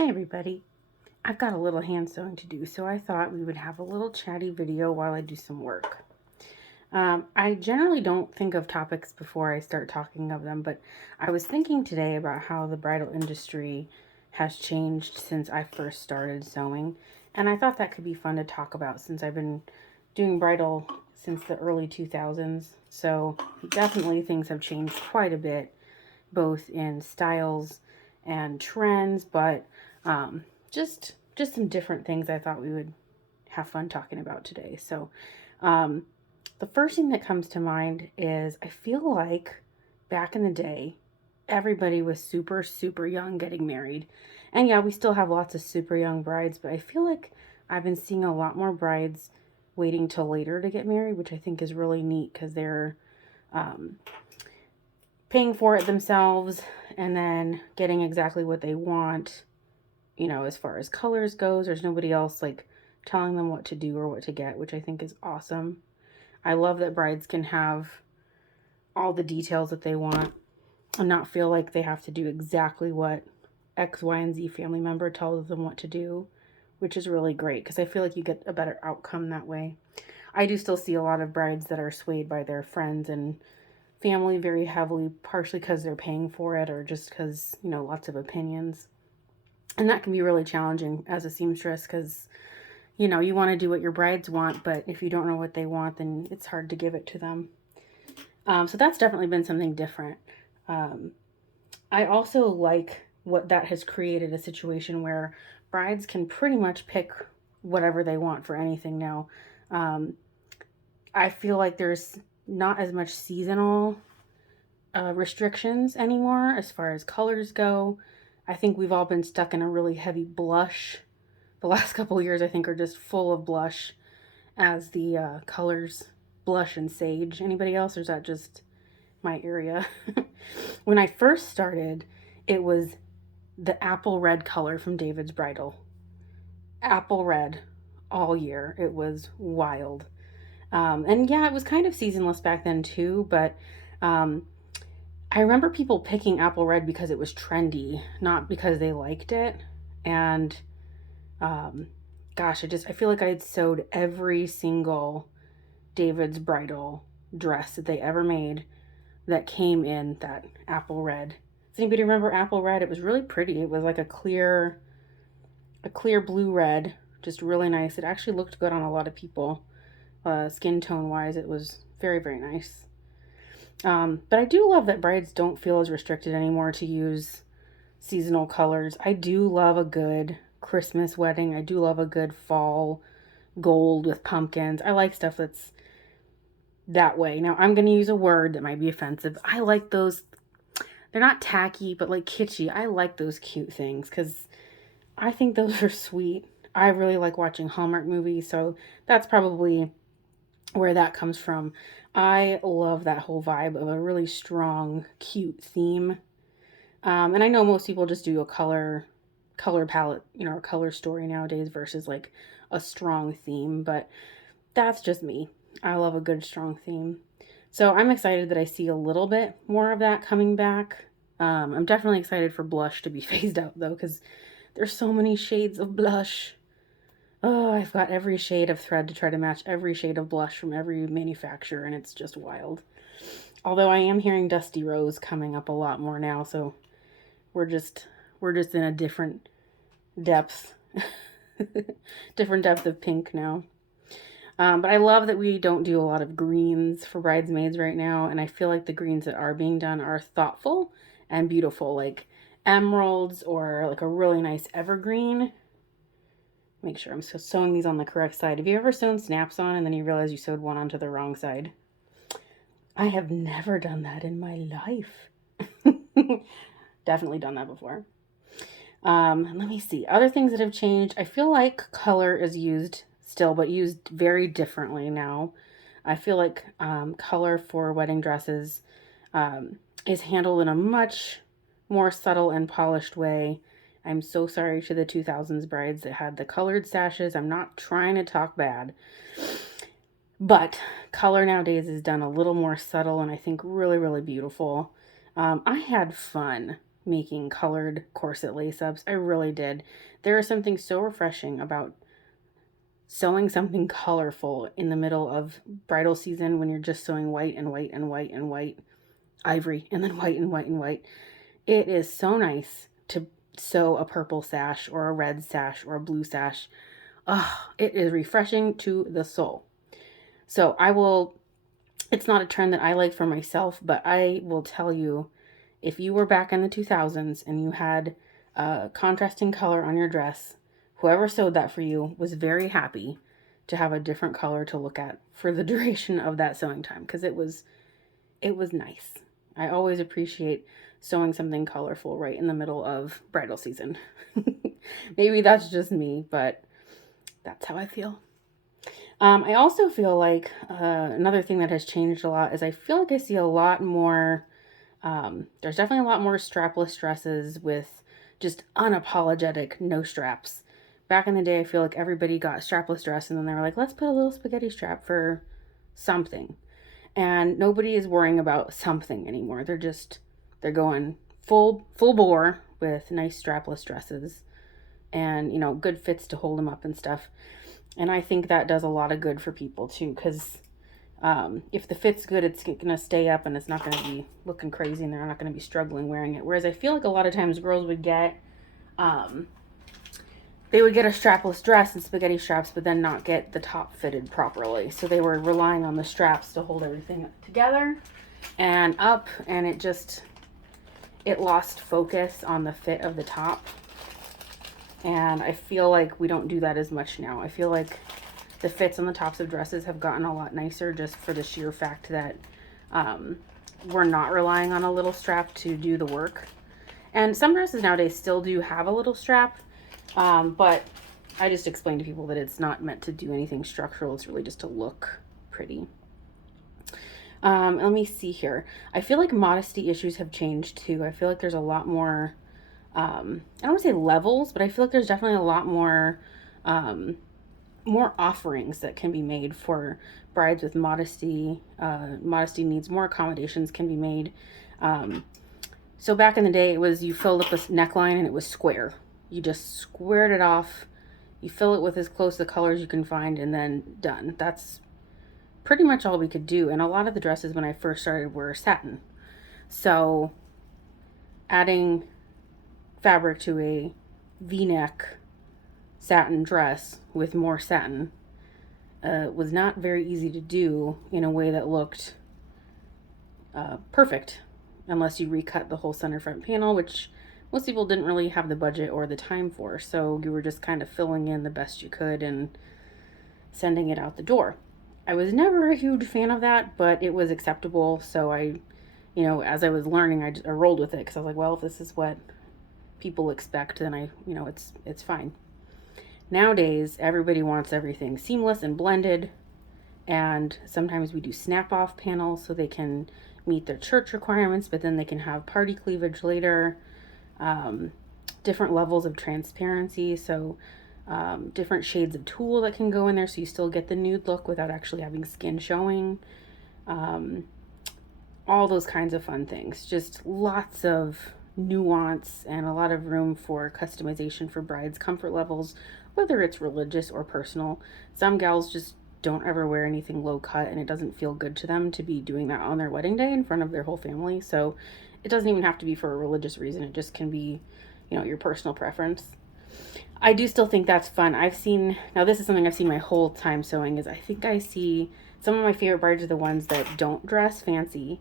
Hey everybody, I've got a little hand sewing to do, so I thought we would have a little chatty video while I do some work. I generally don't think of topics before I start talking of them, but I was thinking today about how the bridal industry has changed since I first started sewing, and I thought that could be fun to talk about since I've been doing bridal since the early 2000s. So definitely things have changed quite a bit, both in styles and trends, but um, just some different things I thought we would have fun talking about today. So, um, the first thing that comes to mind is I feel like back in the day, everybody was super, super young getting married. And yeah, we still have lots of super young brides, but I feel like I've been seeing a lot more brides waiting till later to get married, which I think is really neat because they're um, paying for it themselves and then getting exactly what they want, as far as colors goes. There's nobody else like telling them what to do or what to get, which I think is awesome. I love that brides can have all the details that they want and not feel like they have to do exactly what X, Y, and Z family member tells them what to do, which is really great because I feel like you get a better outcome that way. I do still see a lot of brides that are swayed by their friends and family very heavily, partially because they're paying for it or just because, lots of opinions. And that can be really challenging as a seamstress because, you want to do what your brides want, but if you don't know what they want, then it's hard to give it to them. So that's definitely been something different. Um, I also like what that has created, a situation where brides can pretty much pick whatever they want for anything now. Um, I feel like there's not as much seasonal restrictions anymore as far as colors go. I think we've all been stuck in a really heavy blush. The last couple of years, I think, are just full of blush as the colors blush and sage. Anybody else, or is that just my area? When I first started, it was the apple red color from David's Bridal. Apple red all year. It was wild. And yeah, it was kind of seasonless back then too, but um, I remember people picking apple red because it was trendy, not because they liked it. And um, gosh, I feel like I had sewed every single David's Bridal dress that they ever made that came in that apple red. Does anybody remember apple red? It was really pretty. It was like a clear blue red, just really nice. It actually looked good on a lot of people, skin tone wise. It was very, very nice. But I do love that brides don't feel as restricted anymore to use seasonal colors. I do love a good Christmas wedding. I do love a good fall gold with pumpkins. I like stuff that's that way. Now, I'm going to use a word that might be offensive. I like those. They're not tacky, but like kitschy. I like those cute things because I think those are sweet. I really like watching Hallmark movies, so that's probably where that comes from. I love that whole vibe of a really strong, cute theme. And I know most people just do a color palette, a color story nowadays versus like a strong theme, but that's just me. I love a good strong theme. So I'm excited that I see a little bit more of that coming back. I'm definitely excited for blush to be phased out though, because there's so many shades of blush. Oh, I've got every shade of thread to try to match every shade of blush from every manufacturer, and it's just wild. Although I am hearing Dusty Rose coming up a lot more now, so we're just we're just in a depth, different depth of pink now. But I love that we don't do a lot of greens for bridesmaids right now, and I feel like the greens that are being done are thoughtful and beautiful, like emeralds or like a really nice evergreen. Make sure I'm sewing these on the correct side. Have you ever sewn snaps on and then you realize you sewed one onto the wrong side? I have never done that in my life. Definitely done that before. Let me see. Other things that have changed. I feel like color is used still, but used very differently now. I feel like color for wedding dresses is handled in a much more subtle and polished way. I'm so sorry to the 2000s brides that had the colored sashes. I'm not trying to talk bad, but color nowadays is done a little more subtle and I think really, really beautiful. I had fun making colored corset lace-ups. I really did. There is something so refreshing about sewing something colorful in the middle of bridal season when you're just sewing white and white and white and white, ivory, and then white and white and white. It is so nice to sew a purple sash or a red sash or a blue sash. Oh, it is refreshing to the soul. So it's not a trend that I like for myself, but I will tell you, if you were back in the 2000s and you had contrasting color on your dress, whoever sewed that for you was very happy to have a different color to look at for the duration of that sewing time, because it was nice. I always appreciate sewing something colorful right in the middle of bridal season. Maybe that's just me, but that's how I feel. I also feel like another thing that has changed a lot is I feel like I see a lot more, there's definitely a lot more strapless dresses with just unapologetic no straps. Back in the day, I feel like everybody got a strapless dress and then they were like, let's put a little spaghetti strap for something. And nobody is worrying about something anymore. They're going full bore with nice strapless dresses and, good fits to hold them up and stuff. And I think that does a lot of good for people too, because if the fit's good, it's going to stay up and it's not going to be looking crazy and they're not going to be struggling wearing it. Whereas I feel like a lot of times girls would get, they would get a strapless dress and spaghetti straps, but then not get the top fitted properly. So they were relying on the straps to hold everything together and up, and it lost focus on the fit of the top. And I feel like we don't do that as much now. I feel like the fits on the tops of dresses have gotten a lot nicer just for the sheer fact that we're not relying on a little strap to do the work. And some dresses nowadays still do have a little strap, but I just explained to people that it's not meant to do anything structural. It's really just to look pretty. Let me see here. I feel like modesty issues have changed too. I feel like there's a lot more, I don't want to say levels, but I feel like there's definitely a lot more, more offerings that can be made for brides with modesty. Modesty needs, more accommodations can be made. So back in the day, it was you filled up a neckline and it was square. You just squared it off. You fill it with as close to the colors you can find and then done. That's pretty much all we could do. And a lot of the dresses when I first started were satin. So adding fabric to a V-neck satin dress with more satin was not very easy to do in a way that looked perfect, unless you recut the whole center front panel, which most people didn't really have the budget or the time for. So you were just kind of filling in the best you could and sending it out the door. I was never a huge fan of that, but it was acceptable. So I, as I was learning, I rolled with it because I was like, well, if this is what people expect, then it's fine. Nowadays, everybody wants everything seamless and blended. And sometimes we do snap-off panels so they can meet their church requirements, but then they can have party cleavage later. Different levels of transparency, so different shades of tulle that can go in there so you still get the nude look without actually having skin showing. All those kinds of fun things. Just lots of nuance and a lot of room for customization for brides' comfort levels, whether it's religious or personal. Some gals just don't ever wear anything low cut and it doesn't feel good to them to be doing that on their wedding day in front of their whole family. So it doesn't even have to be for a religious reason. It just can be, your personal preference. I do still think that's fun. Now this is something I've seen my whole time sewing, is I think I see some of my favorite brides are the ones that don't dress fancy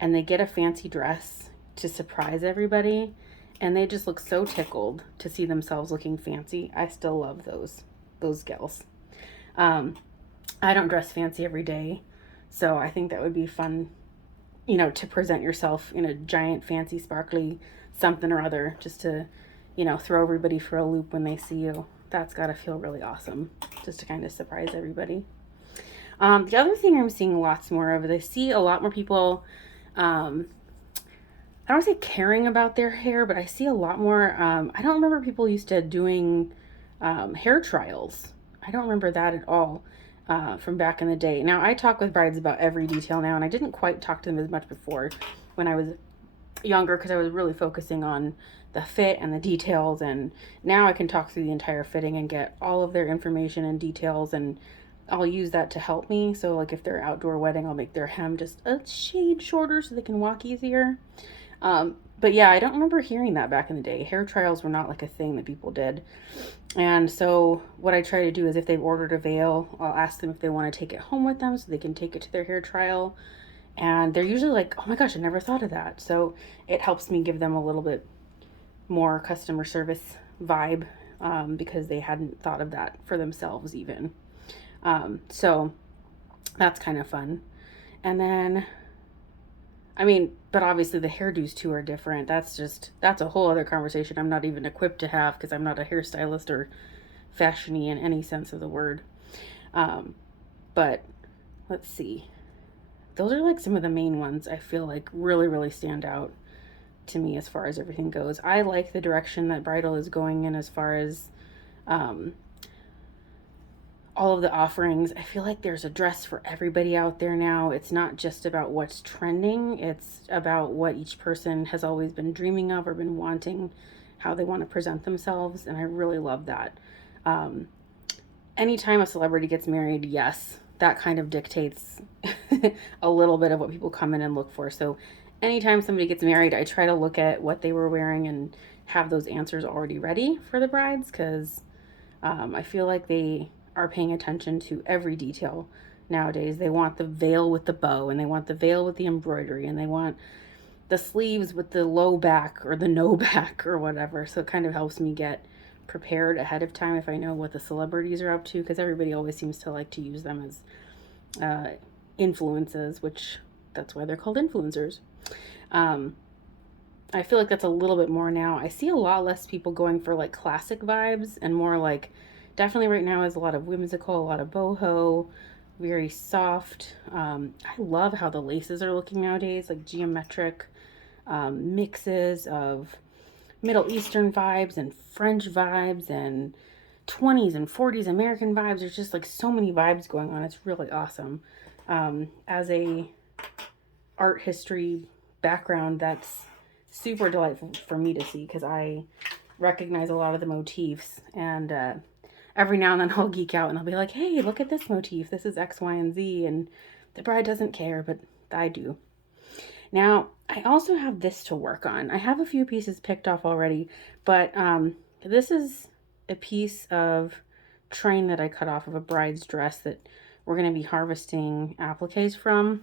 and they get a fancy dress to surprise everybody and they just look so tickled to see themselves looking fancy. I still love those gals. I don't dress fancy every day, so I think that would be fun, to present yourself in a giant fancy sparkly something or other, just to, throw everybody for a loop when they see you. That's got to feel really awesome, just to kind of surprise everybody. The other thing I'm seeing lots more of is I see a lot more people, I don't want to say caring about their hair, but I see a lot more, I don't remember people used to doing hair trials. I don't remember that at all from back in the day. Now, I talk with brides about every detail now, and I didn't quite talk to them as much before when I was younger because I was really focusing on the fit and the details, and now I can talk through the entire fitting and get all of their information and details, and I'll use that to help me. So like if they're outdoor wedding, I'll make their hem just a shade shorter so they can walk easier. But yeah, I don't remember hearing that back in the day. Hair trials were not like a thing that people did. And so what I try to do is if they've ordered a veil, I'll ask them if they want to take it home with them so they can take it to their hair trial. And they're usually like, oh my gosh, I never thought of that. So it helps me give them a little bit more customer service vibe, because they hadn't thought of that for themselves even. So that's kind of fun. And then, I mean, but obviously the hairdos too are different. That's a whole other conversation I'm not even equipped to have because I'm not a hairstylist or fashiony in any sense of the word. But let's see. Those are like some of the main ones I feel like really, really stand out to me as far as everything goes. I like the direction that Bridal is going in as far as um, all of the offerings. I feel like there's a dress for everybody out there now. It's not just about what's trending, it's about what each person has always been dreaming of or been wanting, how they want to present themselves. And I really love that. Um, Anytime a celebrity gets married, yes, that kind of dictates a little bit of what people come in and look for. So anytime somebody gets married, I try to look at what they were wearing and have those answers already ready for the brides, because I feel like they are paying attention to every detail nowadays. They want the veil with the bow, and they want the veil with the embroidery, and they want the sleeves with the low back or the no back or whatever. So it kind of helps me get prepared ahead of time if I know what the celebrities are up to, because everybody always seems to like to use them as influences, which that's why they're called influencers. Um, I feel like that's a little bit more now. I see a lot less people going for like classic vibes and more like, definitely right now is a lot of whimsical, a lot of boho, very soft. I love how the laces are looking nowadays, like geometric mixes of Middle Eastern vibes and French vibes and 20s and 40s American vibes. There's just like so many vibes going on. It's really awesome. As a art history background, that's super delightful for me to see because I recognize a lot of the motifs, and every now and then I'll geek out and I'll be like, hey, look at this motif. This is X, Y, and Z, and the bride doesn't care, but I do. Now, I also have this to work on. I have a few pieces picked off already, but this is a piece of train that I cut off of a bride's dress that we're going to be harvesting appliques from.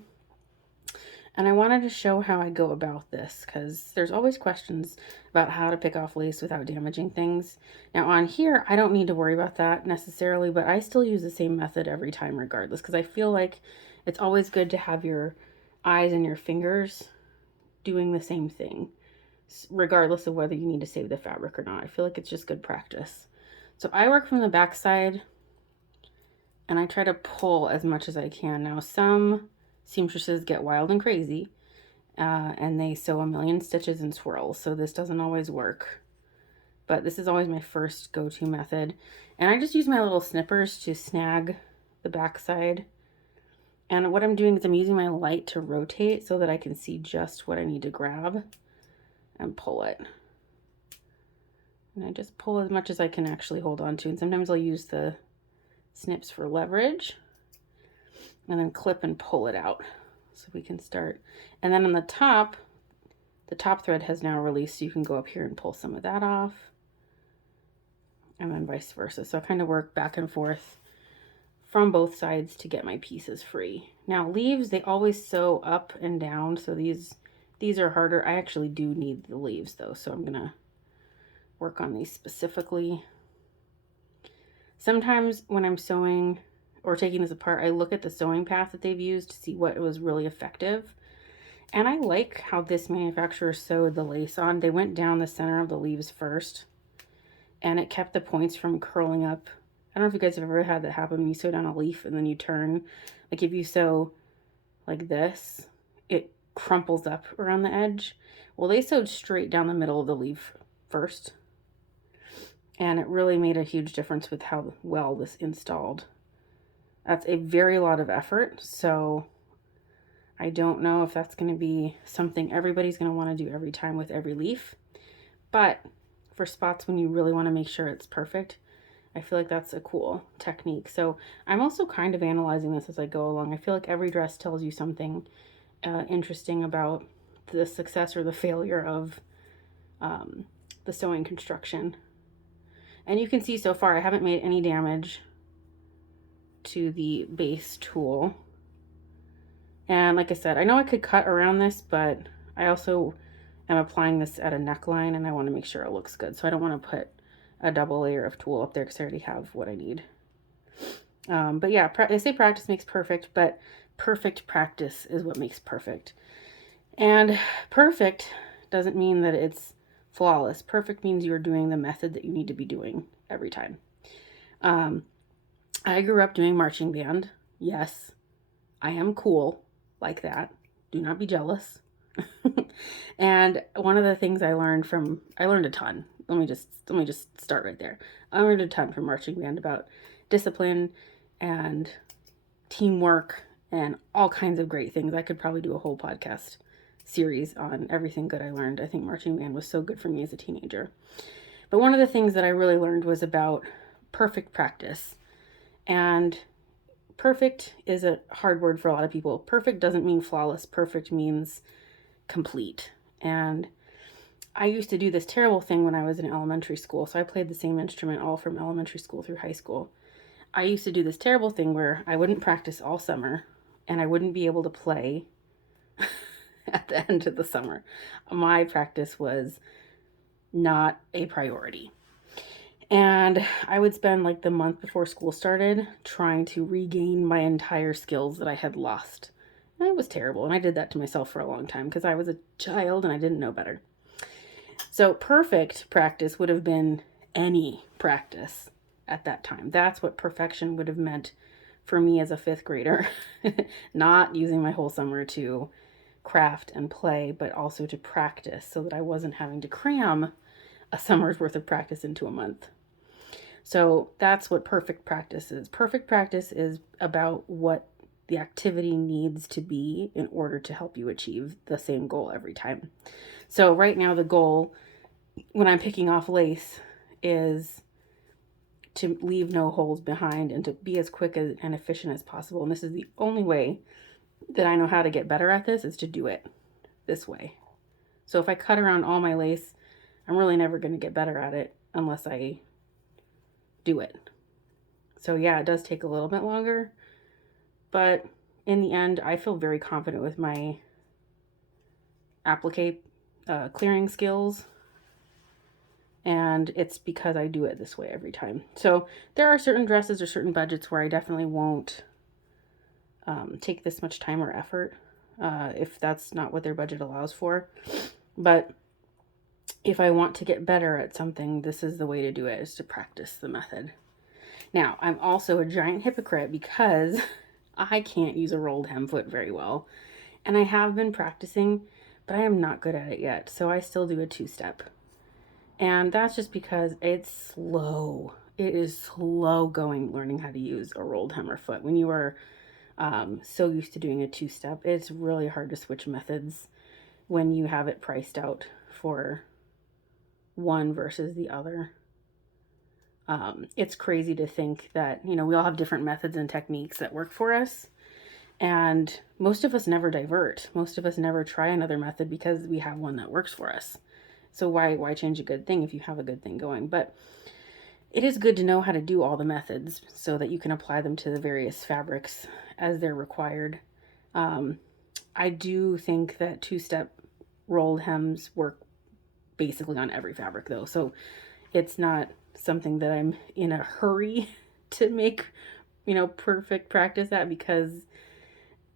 And I wanted to show how I go about this because there's always questions about how to pick off lace without damaging things. Now on here, I don't need to worry about that necessarily, but I still use the same method every time regardless, because I feel like it's always good to have your eyes and your fingers doing the same thing, regardless of whether you need to save the fabric or not. I feel like it's just good practice. So I work from the back side and I try to pull as much as I can. Now some seamstresses get wild and crazy and they sew a million stitches and swirls, so this doesn't always work, but this is always my first go-to method. And I just use my little snippers to snag the back side, and what I'm doing is I'm using my light to rotate so that I can see just what I need to grab and pull it. And I just pull as much as I can actually hold on to, and sometimes I'll use the snips for leverage and then clip and pull it out so we can start. And then on the top thread has now released, so you can go up here and pull some of that off, and then vice versa. So I kind of work back and forth from both sides to get my pieces free. Now leaves, they always sew up and down, so these are harder. I actually do need the leaves though, so I'm gonna work on these specifically. Sometimes when I'm sewing or taking this apart, I look at the sewing path that they've used to see what was really effective. And I like how this manufacturer sewed the lace on. They went down the center of the leaves first, and it kept the points from curling up. I don't know if you guys have ever had that happen when you sew down a leaf and then you turn. Like if you sew like this, it crumples up around the edge. Well, they sewed straight down the middle of the leaf first, and it really made a huge difference with how well this installed. That's a very lot of effort, so I don't know if that's going to be something everybody's going to want to do every time with every leaf, but for spots when you really want to make sure it's perfect, I feel like that's a cool technique. So I'm also kind of analyzing this as I go along. I feel like every dress tells you something interesting about the success or the failure of the sewing construction. And you can see so far I haven't made any damage to the base tool. And like I said, I know I could cut around this, but I also am applying this at a neckline and I want to make sure it looks good. So I don't want to put a double layer of tulle up there because I already have what I need. But yeah, they say practice makes perfect, but perfect practice is what makes perfect. And perfect doesn't mean that it's flawless. Perfect means you're doing the method that you need to be doing every time. I grew up doing marching band. Yes, I am cool like that. Do not be jealous. And one of the things I learned a ton. Let me just start right there. I learned a ton from marching band about discipline and teamwork and all kinds of great things. I could probably do a whole podcast series on everything good I learned. I think marching band was so good for me as a teenager. But one of the things that I really learned was about perfect practice. And perfect is a hard word for a lot of people. Perfect doesn't mean flawless. Perfect means complete. And I used to do this terrible thing when I was in elementary school. So I played the same instrument all from elementary school through high school. I used to do this terrible thing where I wouldn't practice all summer and I wouldn't be able to play at the end of the summer. My practice was not a priority. And I would spend like the month before school started trying to regain my entire skills that I had lost. And it was terrible. And I did that to myself for a long time because I was a child and I didn't know better. So perfect practice would have been any practice at that time. That's what perfection would have meant for me as a 5th grader. Not using my whole summer to craft and play, but also to practice so that I wasn't having to cram a summer's worth of practice into a month. So that's what perfect practice is. Perfect practice is about what the activity needs to be in order to help you achieve the same goal every time. So right now the goal when I'm picking off lace is to leave no holes behind and to be as quick and efficient as possible. And this is the only way that I know how to get better at this, is to do it this way. So if I cut around all my lace, I'm really never going to get better at it unless I do it. So yeah, it does take a little bit longer, but in the end, I feel very confident with my applique clearing skills. And it's because I do it this way every time. So there are certain dresses or certain budgets where I definitely won't take this much time or effort if that's not what their budget allows for. But if I want to get better at something, this is the way to do it, is to practice the method. Now, I'm also a giant hypocrite because I can't use a rolled hem foot very well. And I have been practicing, but I am not good at it yet. So I still do a 2-step. And that's just because it's slow. It is slow going learning how to use a rolled hem or foot. When you are so used to doing a 2-step, it's really hard to switch methods when you have it priced out for one versus the other. It's crazy to think that, we all have different methods and techniques that work for us. And most of us never divert. Most of us never try another method because we have one that works for us. So why change a good thing if you have a good thing going? But it is good to know how to do all the methods so that you can apply them to the various fabrics as they're required. I do think that 2-step rolled hems work basically on every fabric though. So it's not something that I'm in a hurry to make, perfect practice at, because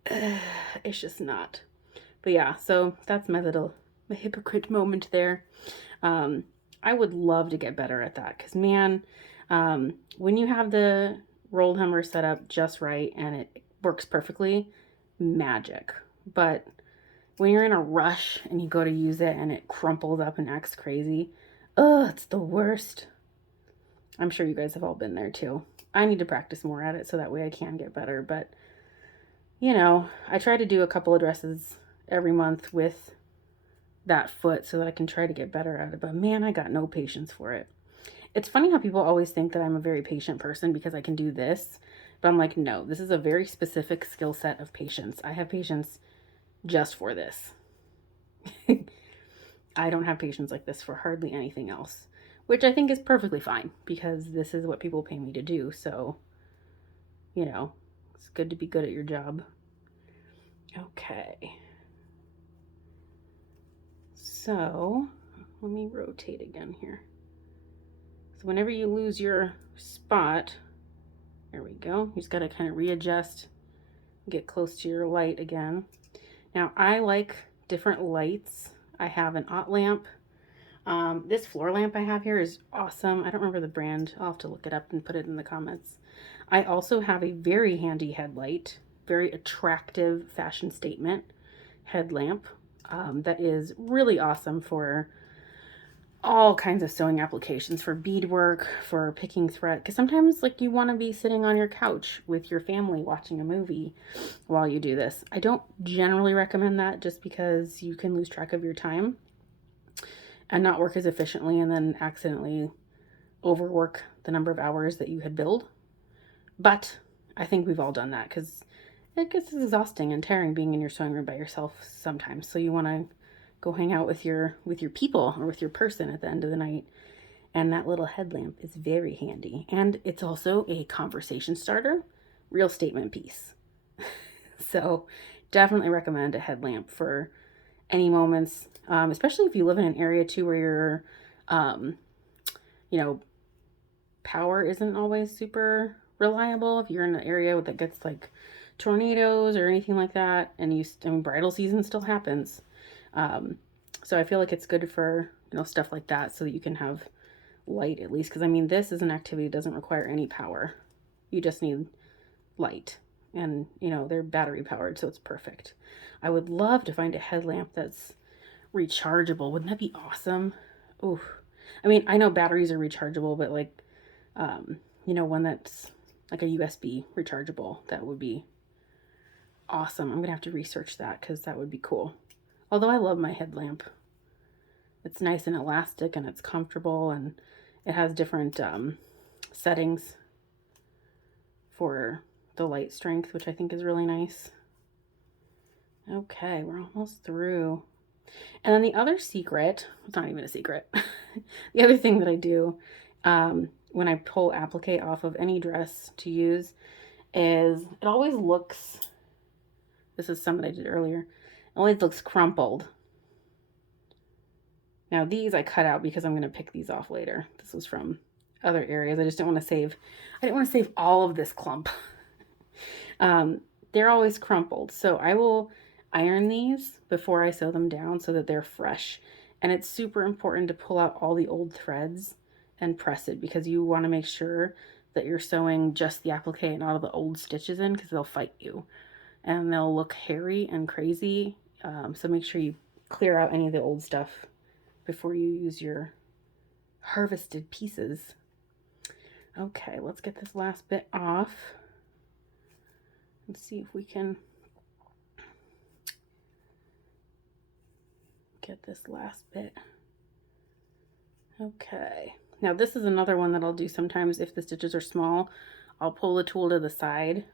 it's just not. But yeah, so that's my hypocrite moment there. I would love to get better at that because, man, when you have the rolled hammer set up just right and it works perfectly, magic. But when you're in a rush and you go to use it and it crumples up and acts crazy, it's the worst. I'm sure you guys have all been there too. I need to practice more at it so that way I can get better, but you know, I try to do a couple of dresses every month with that foot so that I can try to get better at it. But man, I got no patience for it. It's funny how people always think that I'm a very patient person because I can do this. But I'm like, no, this is a very specific skill set of patience. I have patience just for this. I don't have patience like this for hardly anything else, which I think is perfectly fine because this is what people pay me to do. So, you know, it's good to be good at your job. Okay. So, let me rotate again here. So whenever you lose your spot, there we go. You just got to kind of readjust, get close to your light again. Now I like different lights. I have an Ott lamp. This floor lamp I have here is awesome. I don't remember the brand. I'll have to look it up and put it in the comments. I also have a very handy headlight, very attractive fashion statement headlamp that is really awesome for all kinds of sewing applications, for beadwork, for picking thread, because sometimes like you want to be sitting on your couch with your family watching a movie while you do this. I don't generally recommend that just because you can lose track of your time and not work as efficiently and then accidentally overwork the number of hours that you had billed. But I think we've all done that because it gets exhausting and tiring being in your sewing room by yourself sometimes. So you want to go hang out with your people or with your person at the end of the night. And that little headlamp is very handy. And it's also a conversation starter, real statement piece. So definitely recommend a headlamp for any moments, especially if you live in an area too where your, you know, power isn't always super reliable. If you're in an area that gets like tornadoes or anything like that, and bridal season still happens. So I feel like it's good for, stuff like that so that you can have light at least. Because I mean, this is an activity that doesn't require any power. You just need light. And, they're battery powered, so it's perfect. I would love to find a headlamp that's rechargeable. Wouldn't that be awesome? Ooh. I mean, I know batteries are rechargeable, but like, one that's like a USB rechargeable, that would be awesome. I'm going to have to research that because that would be cool. Although I love my headlamp. It's nice and elastic and it's comfortable and it has different settings for the light strength, which I think is really nice. Okay, we're almost through. And then the other secret, it's not even a secret, the other thing that I do when I pull applique off of any dress to use is it always looks, this is some that I did earlier, it always looks crumpled. Now these I cut out because I'm going to pick these off later. This was from other areas. I just didn't want to save all of this clump. They're always crumpled. So I will iron these before I sew them down so that they're fresh. And it's super important to pull out all the old threads and press it because you want to make sure that you're sewing just the applique and all of the old stitches in because they'll fight you and they'll look hairy and crazy. So make sure you clear out any of the old stuff before you use your harvested pieces. Okay, let's get this last bit off. Let's see if we can get this last bit. Okay, now this is another one that I'll do sometimes if the stitches are small. I'll pull the tool to the side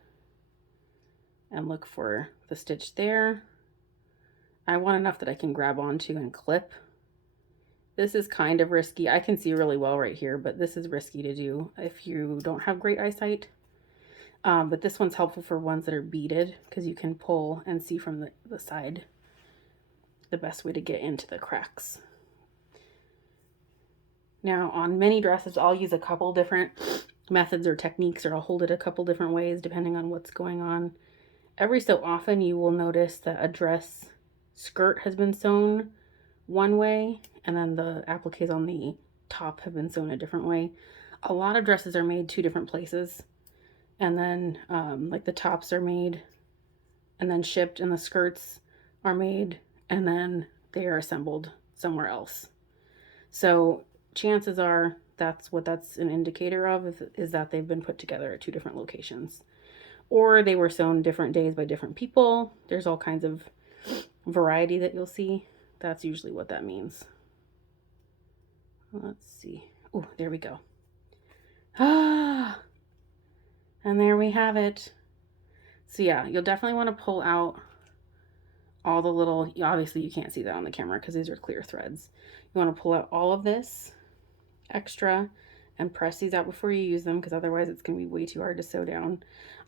and look for the stitch there. I want enough that I can grab onto and clip. This is kind of risky. I can see really well right here, but this is risky to do if you don't have great eyesight. But this one's helpful for ones that are beaded because you can pull and see from the side the best way to get into the cracks. Now on many dresses, I'll use a couple different methods or techniques, or I'll hold it a couple different ways depending on what's going on. Every so often you will notice that a dress skirt has been sewn one way and then the appliques on the top have been sewn a different way. A lot of dresses are made two different places, and then like the tops are made and then shipped, and the skirts are made and then they are assembled somewhere else. So chances are that's what that's an indicator of, is that they've been put together at two different locations. or they were sewn different days by different people. There's all kinds of variety that you'll see. That's usually what that means. Let's see. Oh, there we go. Ah, and there we have it. So yeah, you'll definitely want to pull out all the little, obviously you can't see that on the camera because these are clear threads. You want to pull out all of this extra and press these out before you use them, because otherwise it's going to be way too hard to sew down.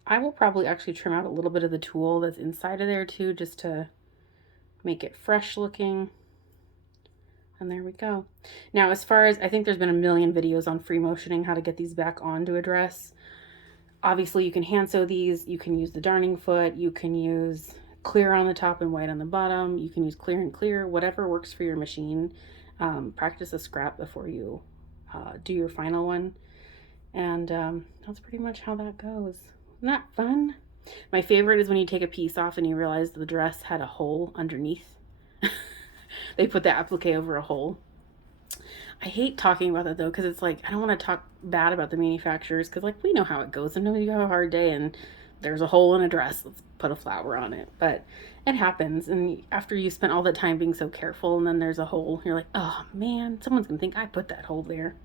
I will probably actually trim out a little bit of the tulle that's inside of there too, just to make it fresh looking. And there we go. Now, as far as, I think there's been a million videos on free motioning, how to get these back onto a dress. Obviously you can hand sew these, you can use the darning foot, you can use clear on the top and white on the bottom, you can use clear and clear, whatever works for your machine. Practice a scrap before you do your final one. And that's pretty much how that goes. Isn't that fun? My favorite is when you take a piece off and you realize the dress had a hole underneath. They put the applique over a hole. I hate talking about that though, because it's like, I don't want to talk bad about the manufacturers, because like, we know how it goes. Sometimes you have a hard day and there's a hole in a dress, let's put a flower on it. But it happens, and after you spent all the time being so careful and then there's a hole, you're like, oh man, someone's gonna think I put that hole there.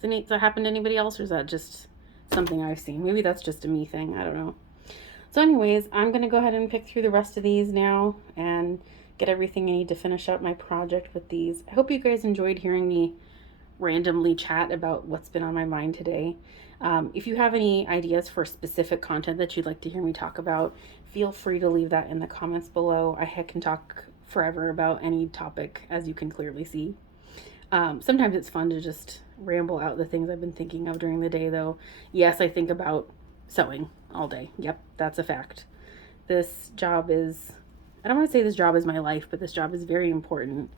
Does that happen to anybody else, or is that just something I've seen? Maybe that's just a me thing, I don't know. So anyways, I'm gonna go ahead and pick through the rest of these now and get everything I need to finish up my project with these. I hope you guys enjoyed hearing me randomly chat about what's been on my mind today. If you have any ideas for specific content that you'd like to hear me talk about, feel free to leave that in the comments below. I can talk forever about any topic, as you can clearly see. Sometimes it's fun to just ramble out the things I've been thinking of during the day, though. Yes, I think about sewing all day. Yep, that's a fact. This job is, I don't want to say this job is my life, but this job is very important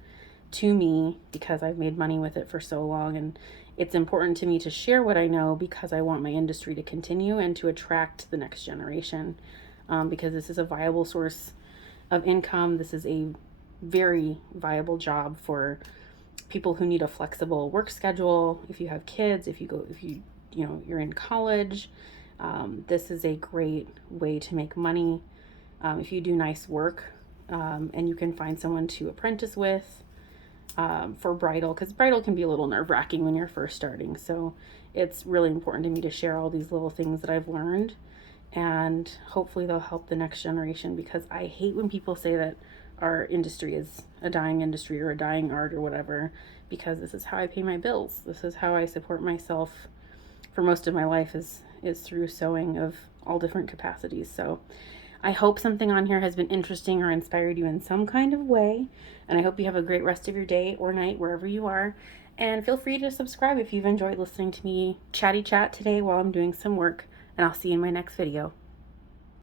to me because I've made money with it for so long, and it's important to me to share what I know because I want my industry to continue and to attract the next generation, because this is a viable source of income. This is a very viable job for people who need a flexible work schedule. If you have kids, if you're in college, this is a great way to make money. If you do nice work, and you can find someone to apprentice with, for bridal, because bridal can be a little nerve-wracking when you're first starting. So it's really important to me to share all these little things that I've learned, and hopefully they'll help the next generation, because I hate when people say that our industry is a dying industry or a dying art or whatever, because this is how I pay my bills. This is how I support myself for most of my life, is through sewing of all different capacities. So I hope something on here has been interesting or inspired you in some kind of way, and I hope you have a great rest of your day or night wherever you are. And feel free to subscribe if you've enjoyed listening to me chatty chat today while I'm doing some work, and I'll see you in my next video.